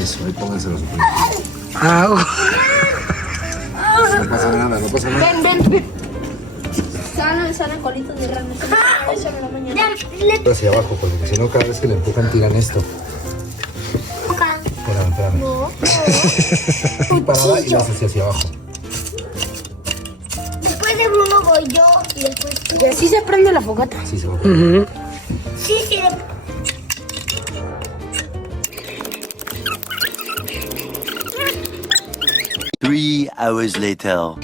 Eso, ahí pónganselo súper. Ah, No pasa nada, no pasa nada. Ven. Sana colitos de rana. Eso en la mañana. Hacia abajo, porque si no, cada vez que le empujan, tiran esto. Espérame. No. Y parada y vas hacia abajo. Después de Bruno voy yo y después... y así se prende la fogata. Así se va. Sí. 3 hours later.